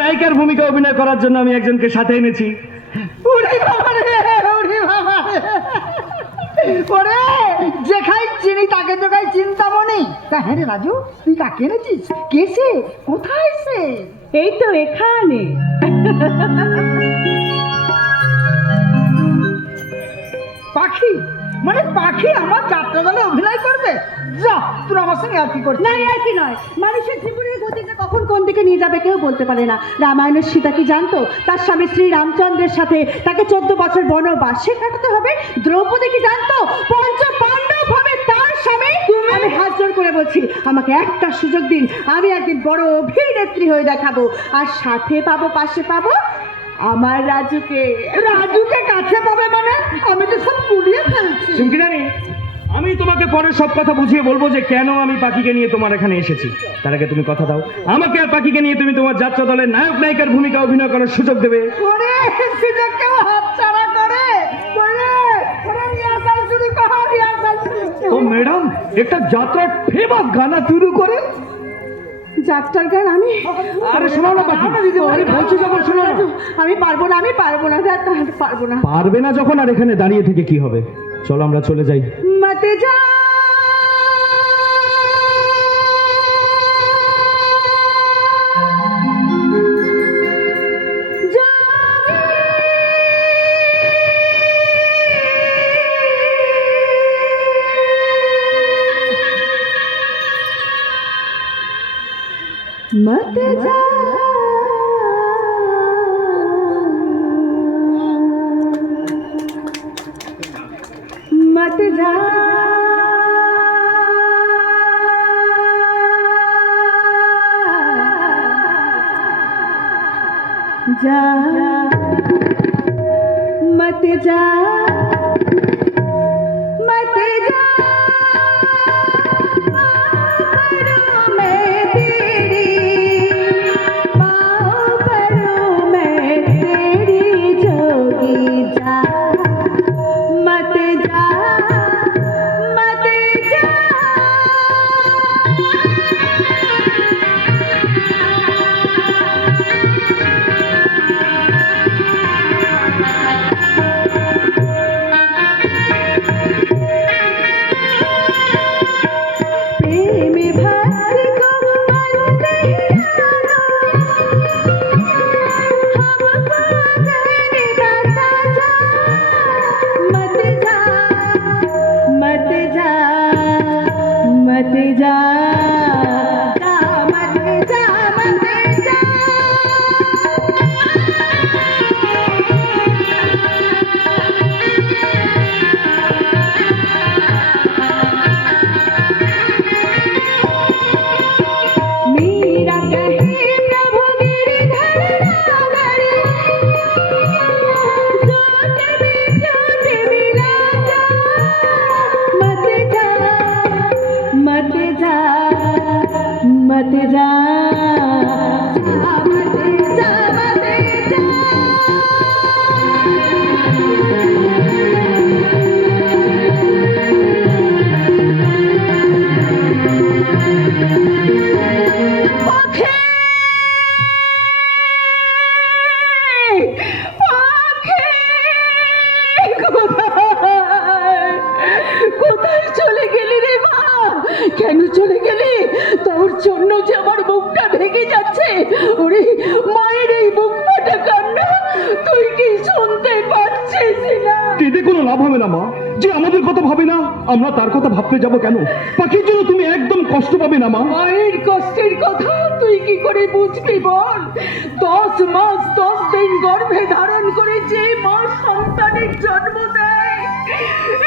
নায়িকার ভূমিকা অভিনয় করার জন্য আমি একজনকে সাথে এনেছি। ওরে যেখাই চিনি তাকে তোকাই চিন্তামণি। তা হ্যাঁ রে রাজু, তুই কাকে এনেছিস? কে সে? কোথায় সে? এই তো এখানে। পাখি? মানে পাখি আমার যাত্রা দলে অভিনয় করবে? যা, তুই আমার সঙ্গে আর কি করছিস? না আর কি নয়, মানুষের জীবনের গতিতে কখন কোন দিকে নিয়ে যাবে কেউ বলতে পারে না। রামায়ণের সীতা কি জানতো তার স্বামী শ্রী রামচন্দ্রের সাথে তাকে 14 বছর বনবাসে কাটাতে হবে? দ্রৌপদী কি জানতো পঞ্চ পাণ্ডব হবে তার স্বামী? আমি হাত জোর করে বলছি, আমাকে একটা সুযোগ দিন, আমি একদিন বড় অভিনেত্রী হয়ে দেখাবো। আর সাথে পাবো, পাশে পাবো আমার রাজুকে। রাজুকে কাছে পাবে মানে? আমি তো সব পুড়িয়ে ফেলছি। চুমকি রানী, আমি তোমাকে পরে সব কথা বুঝিয়ে বলবো যে কেন আমি পাখিকে নিয়ে তোমার এখানে এসেছি। তার আগে তুমি কথা দাও, আমাকে আর পাখিকে নিয়ে তুমি তোমার যাত্রা দলের নায়ক নায়িকার ভূমিকা অভিনয় করার সুযোগ দেবে। ওরে সেটা কেউ হাত ছাড়া করে? ওরে ওরে রিহার্সাল শুরু কর, রিহার্সাল শুরু তো ম্যাডাম, একটা যাত্রার ফেমাস গানা শুরু করে। যাত্রার গান আমি? আরে শোনাও না পাখি, আরে বলছি যখন শোনো না। আমি পারবো না, আমি পারবো না, পারবো না। পারবে না যখন আর এখানে দাঁড়িয়ে থেকে কি হবে? চলো আমরা চলে যাই। মতে যা मत जा मत जा जा मत जा मत जा আমরা তার কথা ভাবতে যাব কেন? পাখির জন্য তুমি একদম কষ্ট পাবে না মা। মায়ের কষ্টের কথা তুই কি করে বুঝবি বল? 10 মাস 10 দিন গর্ভে ধারণ করে যে মা সন্তানের জন্ম দেয়,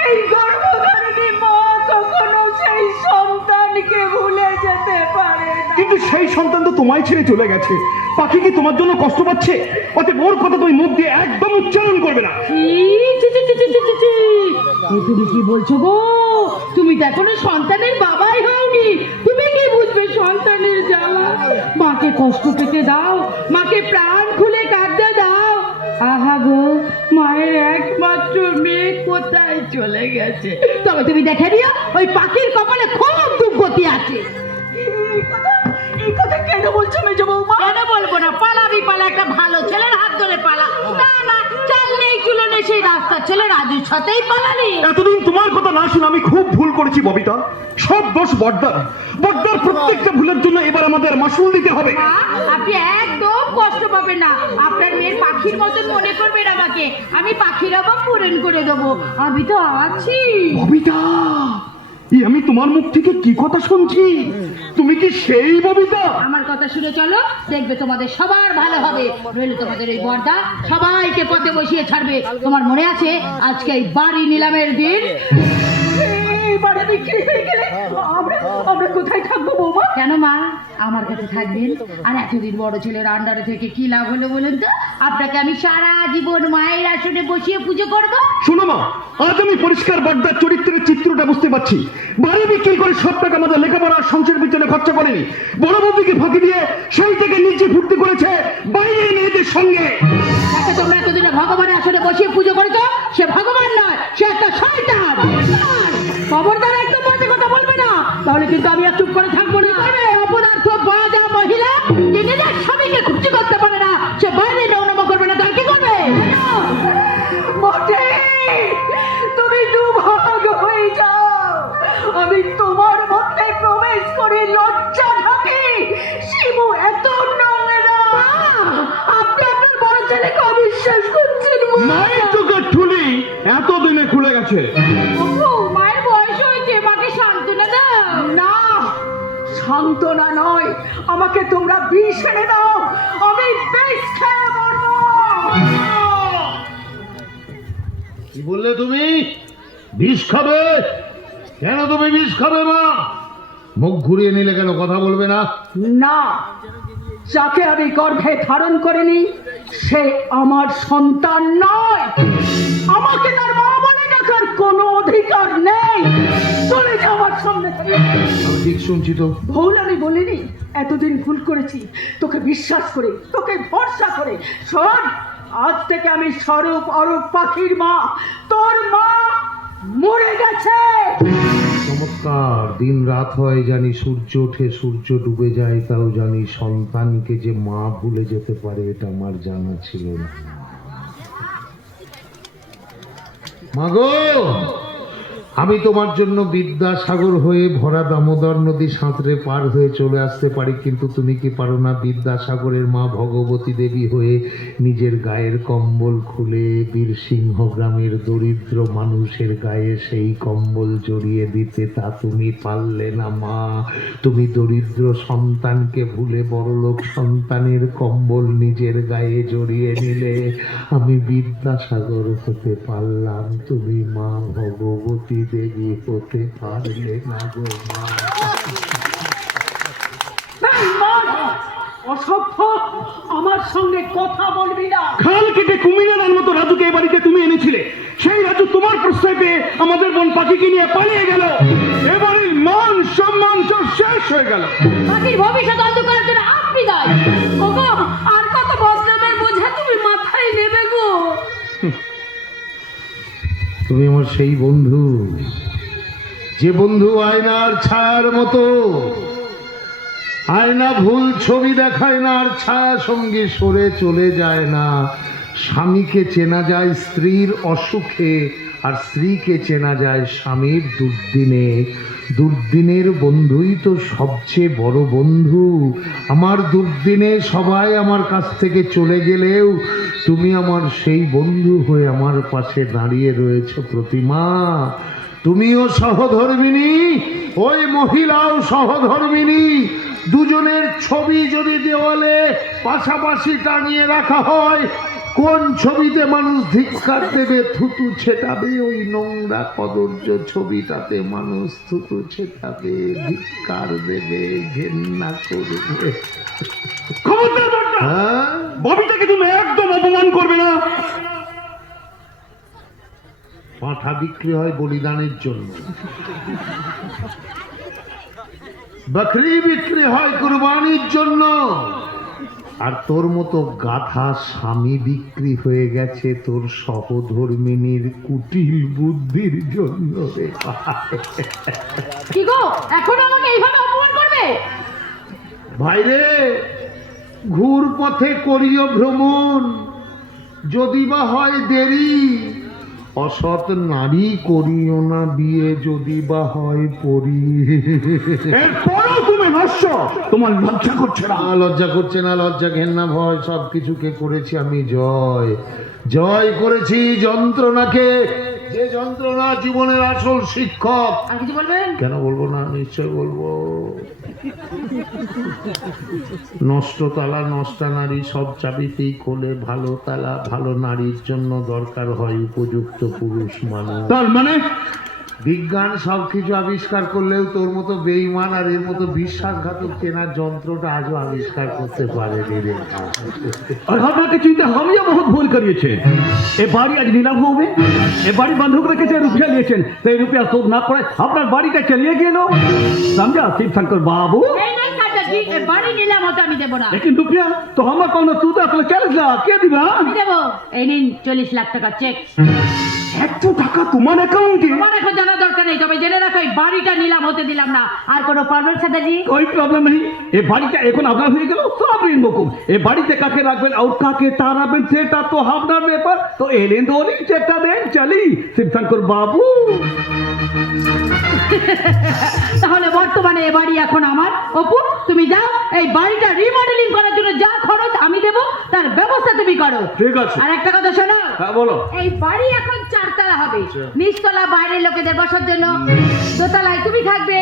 এই গর্ভধারিণী মা কখনো সেই সন্তানকে ভুলে যেতে পারে না। কিন্তু সেই সন্তান তো তোমায় ছেড়ে চলে গেছে। পাখি কি তোমার জন্য কষ্ট পাচ্ছে? অতএব ওর কথা তুমি মুখ দিয়ে একদম উচ্চারণ করবে না। তুমি কি বলছো গো? তুমি তো এখনো সন্তানের বাবাই হওনি, তুমি কি বুঝবে সন্তানের জ্বালা? মাকে কষ্ট পেতে দাও, মাকে প্রাণ খুলে কাঁদতে দাও। আহা গো, মায়ের একমাত্র মেয়ে কোথায় চলে গেছে? তবে তুমি দেখে নিও, ওই পাখির কপালে খুব দুর্গতি আছে। এই কথা কেন বলছো মেজো বৌমা? কেন বলবো না, পালাবি রাস্তার ছেলে রাজুর সাথেই পালালি? এতদিন তোমার কথা না শুনে আমি খুব ভুল করেছি ববিতা। সব দোষ বড়দার। বড়দার প্রত্যেকটা ভুলের জন্য এবার আমাদের মাসুল দিতে হবে। মা, আপনি একদম কষ্ট পাবেন না। আপনার মেয়ের পাখির মতন মনে করবেন আমাকে। আমি পাখির অভাব পূরণ করে দেবো। আমি তো আছি। ববিতা, আমি তোমার মুখ থেকে কি কথা শুনছি? তুমি কি সেই ববিতা? আমার কথা শুনে চলো, দেখবে তোমাদের সবার ভালো হবে। নইলে তোমাদের এই বর্দা সবাইকে পথে বসিয়ে ছাড়বে। তোমার মনে আছে আজকে এই বাড়ি নিলামের দিন? এই বাড়ি বিক্রি হয়ে গেলে আমরা কোথায় থাকবো বৌমা? কেন মা, আমার কাছে থাকবেন। আর এতদিন বড় ছেলের আন্ডারে থেকে কি লাভ হলো বলুন তো? আপনাকে আমি সারা জীবন মায়ের আসনে বসিয়ে পুজো করবো। শোনো মা, আজ আমি পরিষ্কার বড়দার চরিত্রের চিত্রটা বুঝতে পারছি। বাড়ি বিক্রি করে সব টাকা আমাদের লেখাপড়া আর সংসার পিছনে খরচা করেনি, বড় বৌদিকে ফাঁকি দিয়ে সেই থেকে নিজে ফুর্তি করেছে বাইরের মেয়েদের সঙ্গে। তাকে তোমরা এতদিনে ভগবানের আসনে বসিয়ে পুজো করেছো, সে ভগবান নয়, সে একটা শয়তান। খবরদার একদম বাজে কথা বলবে না, তাহলে কিন্তু আমি আর চুপ করে থাকবো না। অপদার্থ বাজা মহিলা যে নিজের স্বামীকে খুশি করতে পারে না, সে বাইরে নৌনমা করবে না, তার কি করবে? মোটে তুমি দুর্ভাগ্য হয়ে যাও। আমি তোমার মধ্যে প্রবেশ করে লজ্জা থাকি। শিবু এত নোংরা। আপনি আপনার বড় ছেলেকে অবিশ্বাস করছেন। মায়ের চোখের ঠুলি এতদিনে খুলে গেছে। মায়ের বয়স হয়েছে, মাকে সান্ত্বনা দাও। না, সান্ত্বনা নয়, আমাকে তোমরা বিষ এনে দাও। আমি বিষ খেয়ে মরবো। কি বললে তুমি? বিষ খাবে? কেন তুমি বিষ খাবে মা? মুখ ঘুরিয়ে নিলে কেন, কথা বলবে না? না, যাকে আমি গর্ভে ধারণ করিনি সে আমার সন্তান নয়। আমাকে তার মা বলে ডাকার কোনো অধিকার নেই। চলে যা আমার সামনে থেকে। আমি ঠিক শুনছি তো? ভুল আমি বলিনি, এতদিন ভুল করেছি তোকে বিশ্বাস করে, তোকে ভরসা করে। শোন, আজ থেকে আমি স্বরূপ অরূপ পাখির মা। তোর মা মরে গেছে। চমৎকার। দিন রাত হয় জানি, সূর্য ওঠে সূর্য ডুবে যায় তাও জানি, সন্তানকে যে মা ভুলে যেতে পারে এটা আমার জানা ছিল না। মাগো, আমি তোমার জন্য বিদ্যাসাগর হয়ে ভরা দামোদর নদী সাঁতরে পার হয়ে চলে আসতে পারি, কিন্তু তুমি কি পারো না বিদ্যাসাগরের মা ভগবতী দেবী হয়ে নিজের গায়ের কম্বল খুলে বীরসিংহ গ্রামের দরিদ্র মানুষের গায়ে সেই কম্বল জড়িয়ে দিতে? তা তুমি পারলে না মা। তুমি দরিদ্র সন্তানকে ভুলে বড়লোক সন্তানের কম্বল নিজের গায়ে জড়িয়ে নিলে। আমি বিদ্যাসাগর হতে পারলাম, তুমি মা ভগবতী দেবী হতে পারলে না গো মা। অসভ্য, আমার সঙ্গে কথা বলবি না। খাল কেটে কুমিরের মতো রাজুকে এই বাড়িতে তুমি এনেছিলে। সেই রাজু তোমার প্রশ্রয় পেয়ে আমাদের বোন পাখিকে নিয়ে পালিয়ে গেল। এবারে মান সম্মান সব শেষ হয়ে গেল। পাখির ভবিষ্যৎ অন্ধকারের জন্য আপনি দায়। ওগো, আর কত বদনামের বোঝা তুমি মাথায় নেবে গো? তুমি আমার সেই বন্ধু, যে বন্ধু আয়নার ছায়ার মতো। আয়না ভুল ছবি দেখায় না, আর ছায়া সঙ্গে সরে চলে যায় না। স্বামীকে চেনা যায় স্ত্রীর অসুখে, আর স্ত্রীকে চেনা যায় স্বামীর দুর্দিনে। দুর্দিনের বন্ধুই তো সবচেয়ে বড় বন্ধু। আমার দুর্দিনে সবাই আমার কাছ থেকে চলে গেলেও তুমি আমার সেই বন্ধু হয়ে আমার পাশে দাঁড়িয়ে রয়েছো প্রতিমা। তুমিও সহধর্মিণী, ওই মহিলাও সহধর্মিণী। দুজনের ছবি যদি দেওয়ালে পাশাপাশি টাঙিয়ে রাখা হয়, কোন ছবিতে মানুষ ধিক্কার দেবে, থুতু ছেটাবে? ওই নোংরা কদর্য ছবিটাতে মানুষ থুতু ছেটাবে, ধিক্কার দেবে, ঘেন্না করবে। খবরদার বড়দা, হ্যাঁ, ববিতাকে তুমি একদম অপমান করবে না। পাঁঠা বিক্রি হয় বলিদানের জন্য, বকরি বিক্রি হয় কুরবানির জন্য, আর তোর মতো গাধা স্বামী বিক্রি হয়ে গেছে তোর সহধর্মিনীর কুটিল বুদ্ধির জন্য। কি গো, এখন আমাকে এইভাবে অপমান করবে? ভাইরে, ঘুর পথে করিও ভ্রমণ, যদি বা হয় দেরি, অসৎ নারী করিও না বিয়ে, যদি বা হয় পরি। এরপরও তুমি ভাষ্য, তোমার লজ্জা করছে না? লজ্জা করছে না, লজ্জা ঘেন্না ভয় সব কিছুকে করেছি আমি জয়। জয় করেছি যন্ত্রণাকে, যে যন্ত্রণা জীবনের আসল শিক্ষক। আর কিছু বলবেন? কেন বলবো না, নিশ্চয় বলবো। নষ্ট তালা নষ্টা নারী সব চাবিতেই খোলে, ভালো তালা ভালো নারীর জন্য দরকার হয় উপযুক্ত পুরুষ মানুষ। তার মানে বিজ্ঞান সবকিছু আবিষ্কার করলেও তোর মতো বেঈমান আর এর মতো বিশ্বাসঘাতক চেনার যন্ত্রটা আজও আবিষ্কার করতে পারেনি রে। और আপনাকে চিন্তা হমিও বহুত ভুল করিয়েছে। এ বাড়ি আজ নিলাম হবে, এ বাড়ি বন্ধক রেখেছে, রুপিয়া নিয়েছেন, সেই রুপিয়া শোধ না করে আপনার বাড়িটা চালিয়ে গেল। समझा शिवशंकर बाबू? এই নাই চাচাজি, এ বাড়ি নিলাম হতে আমি দেবো না। लेकिन रुपया तो हमारा कौन सूद আসলে 40 লাখ কে দিবা? আমি দেবো। এই নিন 40 লাখ টাকা চেক। এত টাকা তোমার অ্যাকাউন্টে? তোমার এখন জানা দরকার নেই, তবে জেনে রাখো এই বাড়িটা নিলাম হতে দিলাম না। আর কোনো প্রবলেম চাচাজি? कोई प्रॉब्लम नहीं। এ বাড়িটা এখন আপনার হয়ে গেল, সব ঋণ মুকুব। এ বাড়িতে কাকে রাখবেন আর কাকে তাড়াবেন সেটা তো আপনার ব্যাপার। তো এলেন দোলি চেকটা দেন, চলি শিবশঙ্কর বাবু। তাহলে বর্তমানে এ বাড়ি এখন আমার। অপু তুমি যাও, এই বাড়িটা রিমডেলিং করার জন্য যা খরচ আমি দেবো, তার ব্যবস্থা তুমি করো। ঠিক আছে। আর একটা কথা শোনো, হ্যাঁ বলো। এই বাড়ি এখন 4 তলা হবে। নিচতলা বাইরের লোকেদের বসার জন্য, দোতলায় তুমি থাকবে,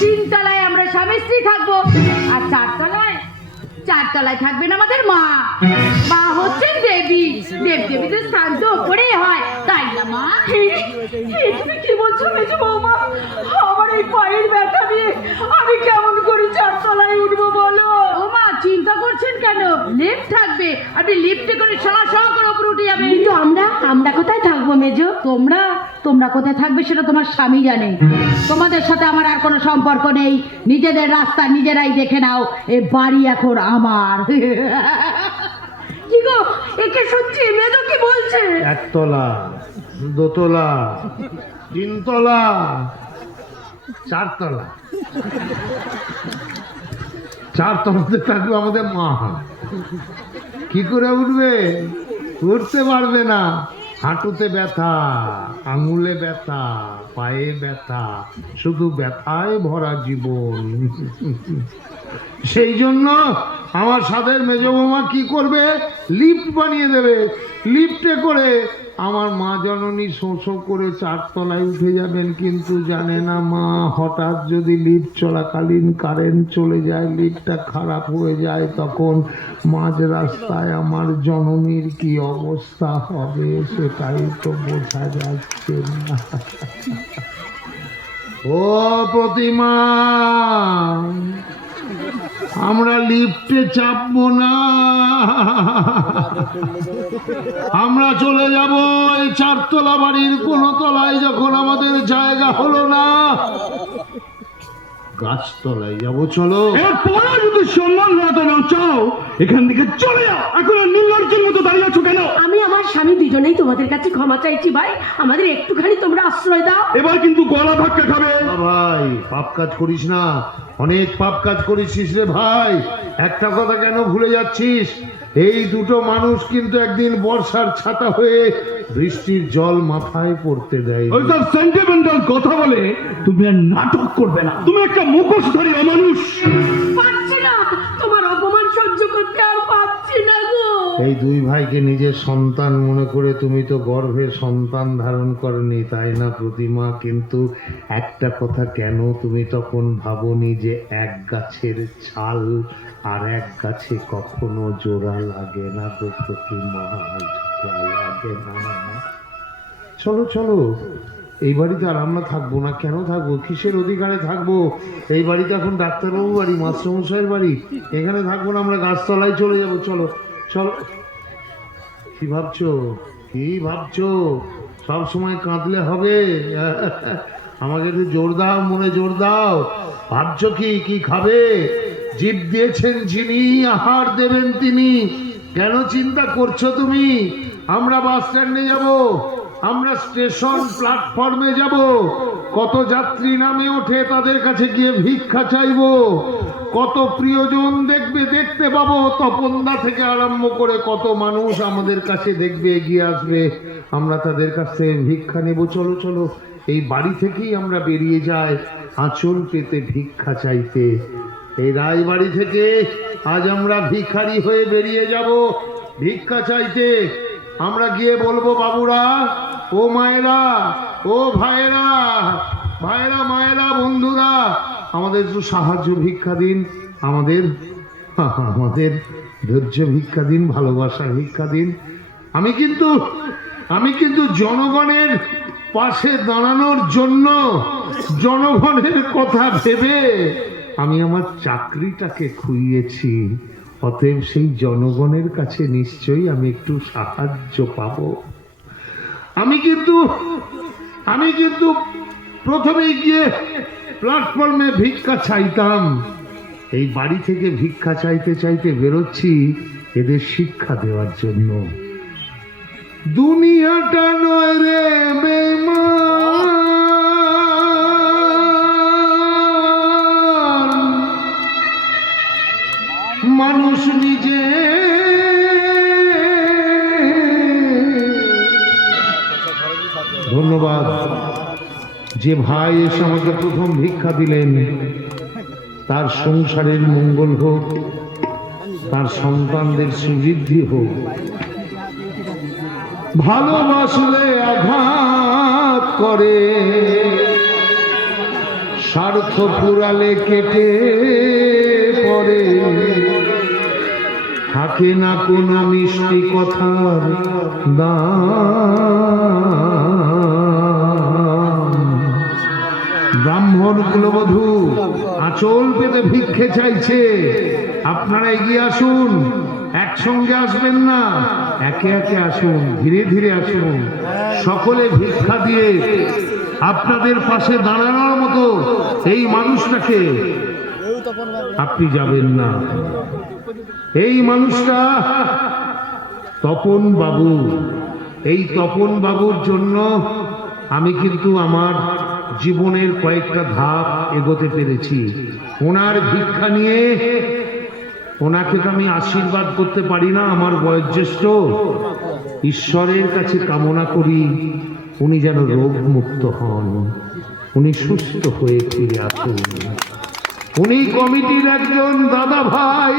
3 তলায় আমরা স্বামী স্ত্রী থাকবো, আর 4 তলায় থাকবেন আমাদের মা। মা হচ্ছেন দেবী, দেবদেবীদের স্থান তো ওপরেই হয়, তাই না মা? তুমি কি বলছো মেজো বৌমা? আমার এই পায়ের ব্যথা নিয়ে আমি কেমন করে 4 তলায় উঠবো বলো? ও মা চিন্তা করছেন কেন? লিফট থাকবে, আপনি লিফটে করে সরাসরি করে উপরে উঠে যাবেন। কিন্তু আমরা কোথায় থাকবো মেজো? তোমরা কোথায় থাকবে সেটা তোমার স্বামী জানে। তোমাদের সাথে আমার আর কোনো সম্পর্ক নেই। নিজেদের রাস্তা নিজেরাই দেখে নাও। এই বাড়ি এখন আমার। কি গো, একে সত্যি মেজো কি বলছে? একতলা, দোতলা, 3 তলা, 4 তলা। 4 তলাতে থাকবে আমাদের মা। কি করে উঠবে? উঠতে পারবে না। হাঁটুতে ব্যথা, আঙুলে ব্যথা, পায়ে ব্যথা, শুধু ব্যথায় ভরা জীবন। সেই জন্য আমার সাথের মেজ বৌমা কি করবে? লিফট বানিয়ে দেবে। লিফটে করে আমার মা জননী শোঁ করে 4 তলায় উঠে যাবেন। কিন্তু জানে না মা, হঠাৎ যদি লিফট চলাকালীন কারেন্ট চলে যায়, লিফটটা খারাপ হয়ে যায়, তখন মাঝ রাস্তায় আমার জননীর কি অবস্থা হবে সেটাই তো বোঝা যাচ্ছে না। ও প্রতিমা, আমরা লিফটে চাপবো না, আমরা চলে যাব এই 4 তলা বাড়ির কোন তলায়। যখন আমাদের জায়গা হলো না, গাছতলায় যাব। চলো। এরপরে যদি সম্মান হারাতে না চাও, এখান থেকে চলে যাও। এখন আর নির্লজ্জের মতো দাঁড়িয়ে আছো কেন? আমি আমার স্বামী দুজনেই তোমাদের কাছে ক্ষমা চাইছি ভাই, আমাদের একটুখানি তোমরা আশ্রয় দাও। এবার কিন্তু গলা ধাক্কা খাবে। না ভাই, পাপ কাজ করিস না। অনেক পাপ কাজ করেছিস রে ভাই। একটা কথা কেন ভুলে যাচ্ছিস? এই দুটো মানুষ কিন্তু একদিন বর্ষার ছাতা হয়ে বৃষ্টির জল মাথায় পড়তে দেয়। ওইসব সেন্টিমেন্টাল কথা বলে তুমি আর নাটক করবে না। তুমি একটা মুখোশধারী অমানুষ। পারছি না, তোমার অপমান সহ্য করতে আর পারছি না গো। এই 2 ভাইকে নিজের সন্তান মনে করে তুমি তো গর্ভে সন্তান ধারণ করনি, তাই না প্রতিমা? কিন্তু একটা কথা কেন তুমি তখন ভাবনি যে এক গাছের ছাল আর এক গাছে কখনো জোড়া লাগে না গো প্রতিমা, জোড়া লাগে না। চলো চলো, এই বাড়িতে আর আমরা থাকবো না। কেন থাকবো? কিসের অধিকারে থাকবো? এই বাড়িতে এখন ডাক্তারবাবু বাড়ি, মাস্টারমশাইয়ের বাড়ি। এখানে থাকবো না, আমরা গাছতলায় চলে যাবো। চলো চলো। কি ভাবছো? কি ভাবছো? সব সময় কাঁদলে হবে? আমাকে একটু জোর দাও, মনে জোর দাও। ভাবছো কি? কি খাবে? জীব দিয়েছেন যিনি, আহার দেবেন তিনি। কেন চিন্তা করছো তুমি? আমরা বাস স্ট্যান্ডে যাব, আমরা স্টেশন প্ল্যাটফর্মে যাব। কত যাত্রী নামে ওঠে, তাদের কাছে গিয়ে ভিক্ষা চাইবো। কত প্রিয়জন দেখতে পাবো। তপনদা থেকে আরম্ভ করে কত মানুষ আমাদের কাছে দেখবে, এগিয়ে আসবে। আমরা তাদের কাছ থেকে ভিক্ষা নেব। চলো চলো, এই বাড়ি থেকেই আমরা বেরিয়ে যাই আঁচল পেতে ভিক্ষা চাইতে। এই রায়বাড়ি থেকে আজ আমরা ভিখারি হয়ে বেরিয়ে যাব ভিক্ষা চাইতে। আমরা গিয়ে বলবো, বাবুরা, ও মায়েরা, ও ভাইয়েরা, ভাইয়েরা, মায়েরা, বন্ধুরা, আমাদের একটু সাহায্য ভিক্ষা দিন, আমাদের ধৈর্য ভিক্ষা দিন, ভালোবাসা ভিক্ষা দিন। আমি কিন্তু জনগণের পাশে দাঁড়ানোর জন্য, জনগণের কথা ভেবে আমি আমার চাকরিটাকে খুইয়েছি। অতএব সেই জনগণের কাছে নিশ্চয়ই আমি একটু সাহায্য পাবো। আমি কিন্তু প্রথমেই গিয়ে প্ল্যাটফর্মে ভিক্ষা চাইতাম। এই বাড়ি থেকে ভিক্ষা চাইতে চাইতে বেরোচ্ছি এদের শিক্ষা দেওয়ার জন্য। দুনিয়াটা নয় রে বেঈমান, মানুষ নিজে ধন্যবাদ। যে ভাই এসে আমাকে প্রথম ভিক্ষা দিলেন, তার সংসারের মঙ্গল হোক, তার সন্তানদের সুবৃদ্ধি হোক। ভালোবাসলে আঘাত করে, স্বার্থ পুরালে কেটে পড়ে, থাকে না কোনো মিষ্টি কথার দাম। ব্রাহ্মণ কুলবধূ আঁচল পেতে ভিক্ষে চাইছে। আপনারা এগিয়ে আসুন, একসঙ্গে আসবেন না, একে একে আসুন, ধীরে ধীরে আসুন। সকলে ভিক্ষা দিয়ে আপনাদের পাশে দাঁড়ানোর মতো এই মানুষটাকে আপনি যাবেন না। এই মানুষটা তপন বাবু। এই তপন বাবুর জন্য আমি কিন্তু আমার জীবনের কয়েকটা ধাপ এগোতে পেরেছি। ওনার ভিক্ষা নিয়ে ওনাকে তো আমি আশীর্বাদ করতে পারি না, আমার বয়োজ্যেষ্ঠ। ঈশ্বরের কাছে কামনা করি উনি যেন রোগ মুক্ত হন, উনি সুস্থ হয়ে ফিরে আসুন। উনি কমিটির একজন দাদা ভাই।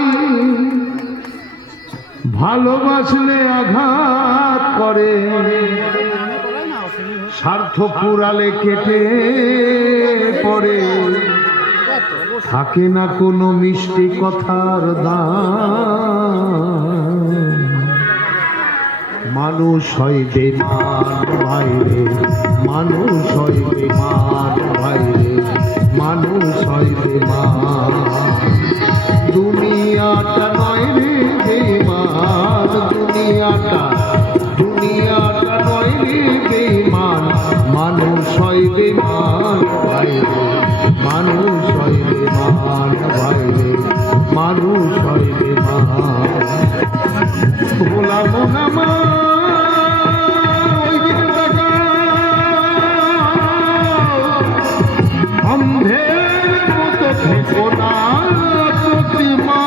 ভালোবাসলে আঘাত করে, স্বার্থ পুরালে কেটে পড়ে, থাকে না কোনো মিষ্টি কথার দাম। মানুষ হয় বেমান ভাইরে, মানুষ হয় বেমান ভাইরে, মানুষ হয় বেমান। দুনিয়াটা নয় রে বেমান, দুনিয়াটা নয় রে বেমান, মানুষ হয় বেমান ভাইরে, মানুষ হয় বেমান ভাইরে, মানুষ হয় বেমান। ভোলা মোনা মা অন্ধের মতো থেকো না প্রতিমা।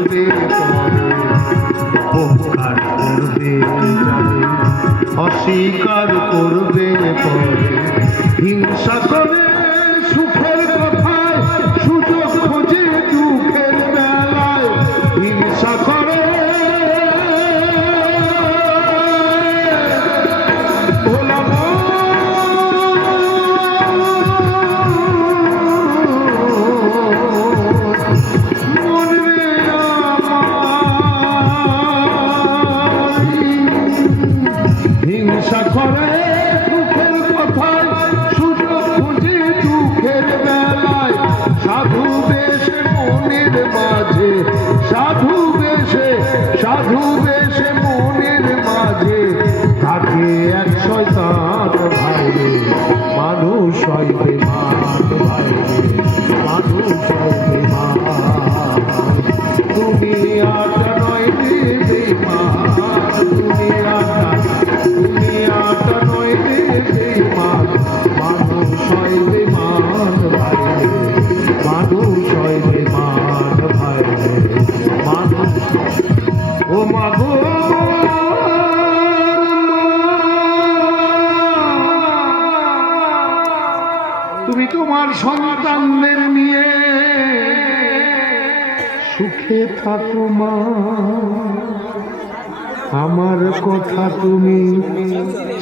করবে পরে, উপকার করবে জানে, অস্বীকার করবে পরে, হিংসা করে সুখের কথায়, সুযোগ খোঁজে দুঃখের বেলায়, হিংসা করে ভোলা হিংসা করে দুঃখের কথায়, সুযোগ খুঁজে দুঃখের বেলায়, সাধু বেশে মনের মাঝে, সাধু বেশে মনের মাঝে থাকে এক শয়তান ভাইরে, মানুষ হয় বেমান ভাইরে, মানুষ হয় বেমান। তুমি আটা নয় রে বেমান, তুমি আটা নয় রে বেমান, মানুষ হয় বেমান ভাইরে, মানুষ হয় বেমান ভাইরে, মানুষ। ও মাগো তুমি তোমার সন্তানদের নিয়ে সুখে থাকো মা, আমার কথা তুমি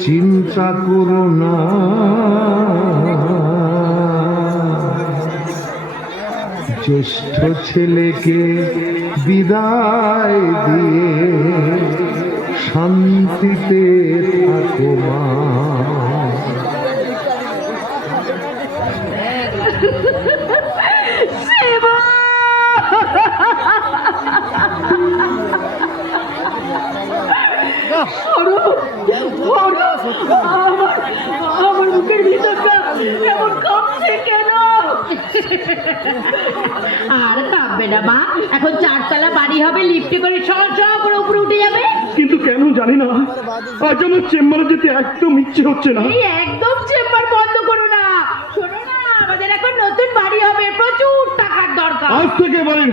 চিন্তা করো না। জ্যেষ্ঠ ছেলেকে বিদায় দিয়ে শান্তিতে থাকো মা। আমার বুকের ভিতরটা এমন কাঁপছে কেন? আর কাঁপবে না মা, এখন 4 তলা বাড়ি হবে, লিফটে করে করে উপরে উঠে যাবে। কিন্তু কেন জানি না, আজ আমার চেম্বারে যেতে একদম ইচ্ছে হচ্ছে না। এই একদম চেম্বার বন্ধ করো না। শোনো না, আমাদের এখন নতুন বাড়ি হবে, প্রচুর টাকার দরকার। আজ থেকে বাড়ির